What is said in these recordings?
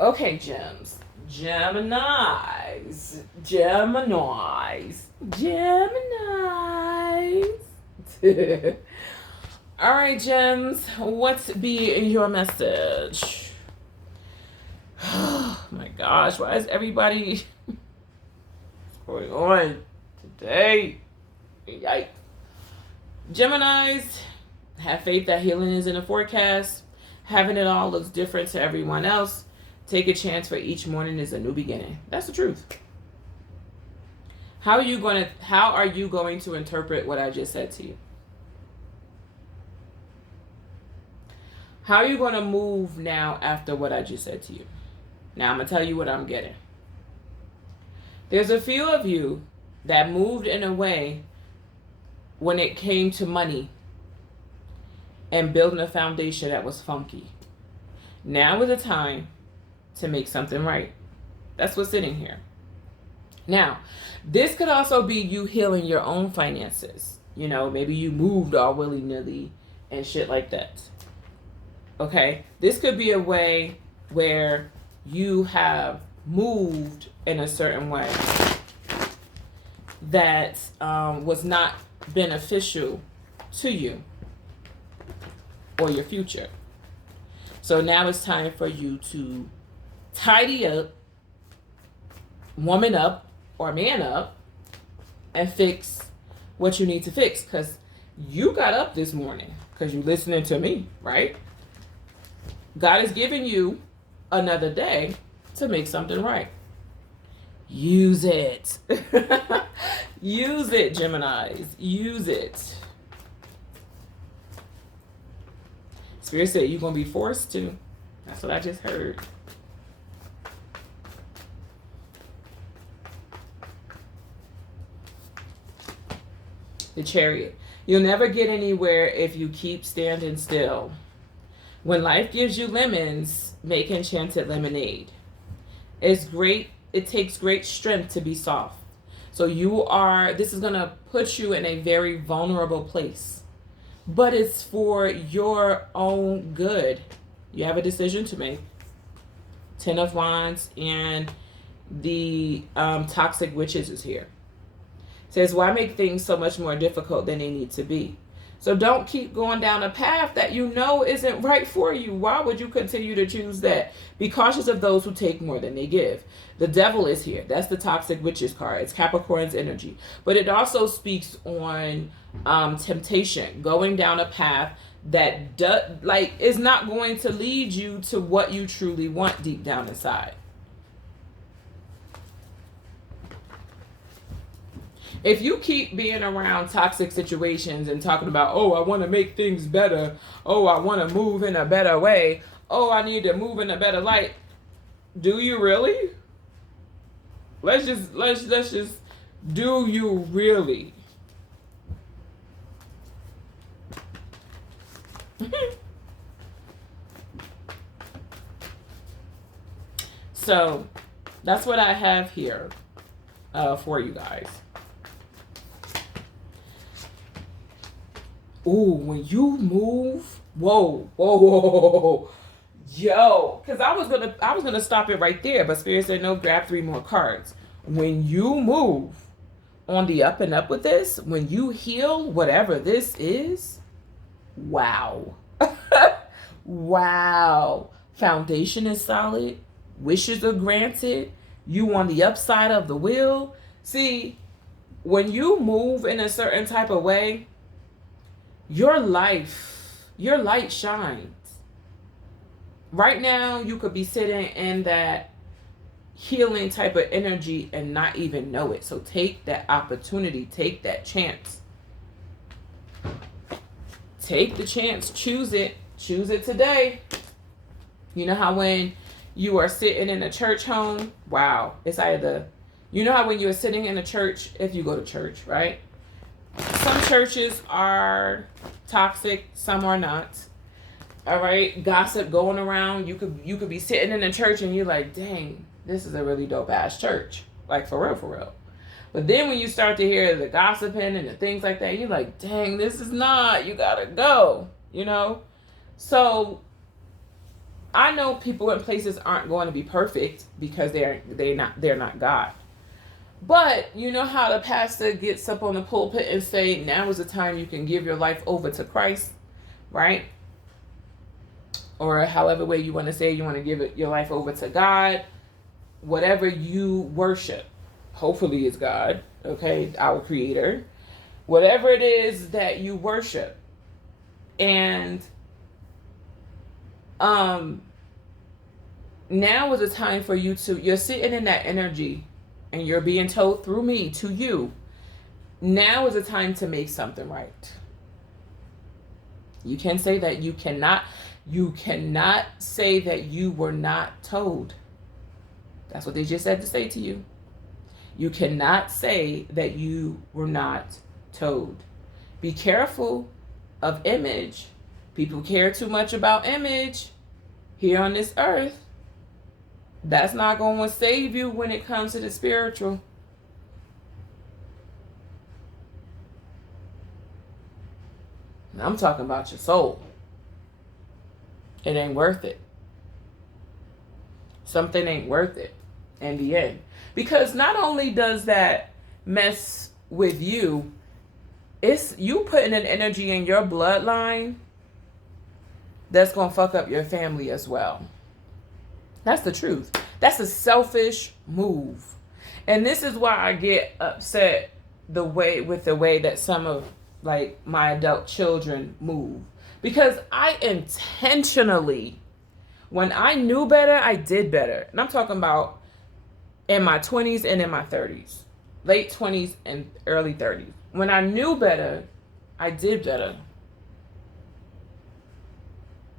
Okay, gems. Geminis. Geminis. Geminis. All right, gems. What's be your message? Oh my gosh, why is everybody what's going on today? Yikes. Geminis, have faith that healing is in the forecast. Having it all looks different to everyone else. Take a chance, for each morning is a new beginning. That's the truth. How are you going to interpret what I just said to you? How are you going to move now after what I just said to you? Now I'm going to tell you what I'm getting. There's a few of you that moved in a way when it came to money and building a foundation that was funky. Now is the time to make something right. That's what's sitting here. Now, this could also be you healing your own finances. You know, maybe you moved all willy-nilly and shit like that. Okay? This could be a way where you have moved in a certain way that was not beneficial to you or your future. So now it's time for you to tidy up, woman up, or man up, and fix what you need to fix. Because you got up this morning because you're listening to me, right? God is giving you another day to make something right. Use it. Use it, Geminis. Use it. Spirit said you're going to be forced to. That's what I just heard. The Chariot. You'll never get anywhere if you keep standing still. When life gives you lemons, make enchanted lemonade. It's great. It takes great strength to be soft. So this is going to put you in a very vulnerable place. But it's for your own good. You have a decision to make. 10 of Wands and the Toxic Witches is here. It says, why make things so much more difficult than they need to be? So don't keep going down a path that you know isn't right for you. Why would you continue to choose that? Be cautious of those who take more than they give. The Devil is here. That's the Toxic Witches card. It's Capricorn's energy. But it also speaks on temptation, going down a path that is not going to lead you to what you truly want deep down inside. If you keep being around toxic situations and talking about, oh, I want to make things better. Oh, I want to move in a better way. Oh, I need to move in a better light. Do you really? Let's just do you really? So that's what I have here for you guys. Ooh, when you move, whoa, yo, because I was gonna stop it right there, but Spirit said no, grab 3 more cards. When you move on the up and up with this, when you heal whatever this is, wow. Wow. Foundation is solid. Wishes are granted. You on the upside of the wheel. See, when you move in a certain type of way, your light shines. Right now, you could be sitting in that healing type of energy and not even know it. So take that opportunity. Take that chance. Take the chance. Choose it. Choose it today. You know how when you are sitting in a church home, wow, it's either, you know how when you're sitting in a church, if you go to church, right? Some churches are toxic, some are not. All right, gossip going around. You could be sitting in a church and you're like, dang, this is a really dope ass church. Like for real. But then when you start to hear the gossiping and the things like that, you're like, dang, this is not, you gotta go, you know? So I know people in places aren't going to be perfect because they're not God. But you know how the pastor gets up on the pulpit and say, now is the time you can give your life over to Christ, right? Or however way you want to say, you want to give your life over to God. Whatever you worship, hopefully is God, okay, our creator. Whatever it is that you worship. And now is the time for you to, you're sitting in that energy and you're being told through me to you, now is the time to make something right. You can say that you cannot say that you were not told. That's what they just said to say to you. You cannot say that you were not told. Be careful of image. People care too much about image here on this earth. That's not going to save you when it comes to the spiritual. I'm talking about your soul. It ain't worth it. Something ain't worth it in the end. Because not only does that mess with you, it's you putting an energy in your bloodline that's going to fuck up your family as well. That's the truth. That's a selfish move. And this is why I get upset with the way that some of like my adult children move. Because I intentionally, when I knew better, I did better. And I'm talking about in my 20s and in my 30s. Late 20s and early 30s. When I knew better, I did better.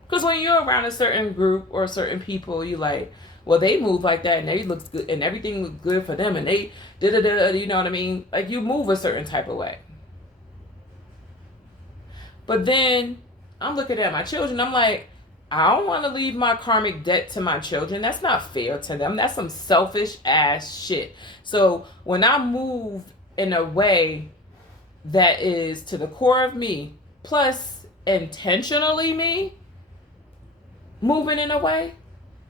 Because when you're around a certain group or certain people, you like, well, they move like that and they look good and everything looks good for them and they you know what I mean? Like you move a certain type of way. But then I'm looking at my children, I'm like, I don't want to leave my karmic debt to my children. That's not fair to them. That's some selfish ass shit. So when I move in a way that is to the core of me, plus intentionally me moving in a way,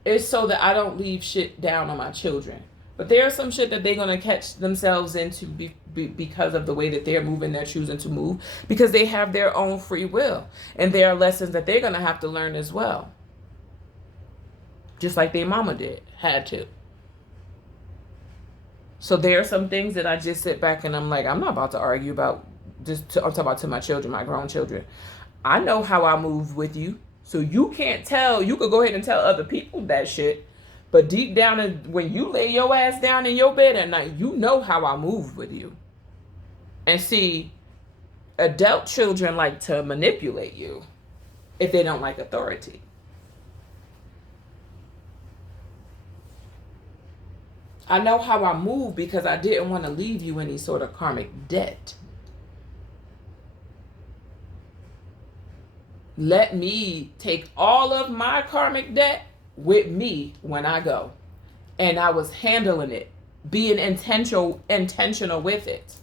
is so that I don't leave shit down on my children. But there's some shit that they're going to catch themselves into because of the way that they're moving, they're choosing to move, because they have their own free will. And there are lessons that they're going to have to learn as well. Just like their mama had to. So there are some things that I just sit back and I'm like, I'm not about to argue about, I'm talking about to my children, my grown children. I know how I move with you. So you can't tell, you could go ahead and tell other people that shit. But deep down, when you lay your ass down in your bed at night, you know how I move with you. And see, adult children like to manipulate you if they don't like authority. I know how I move because I didn't want to leave you any sort of karmic debt. Let me take all of my karmic debt with me when I go. And I was handling it, being intentional with it.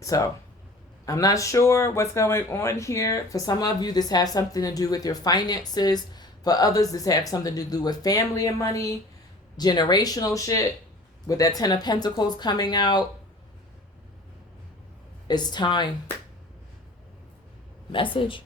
So, I'm not sure what's going on here. For some of you, this has something to do with your finances. For others, this has something to do with family and money, generational shit. With that 10 of Pentacles coming out, it's time. Message.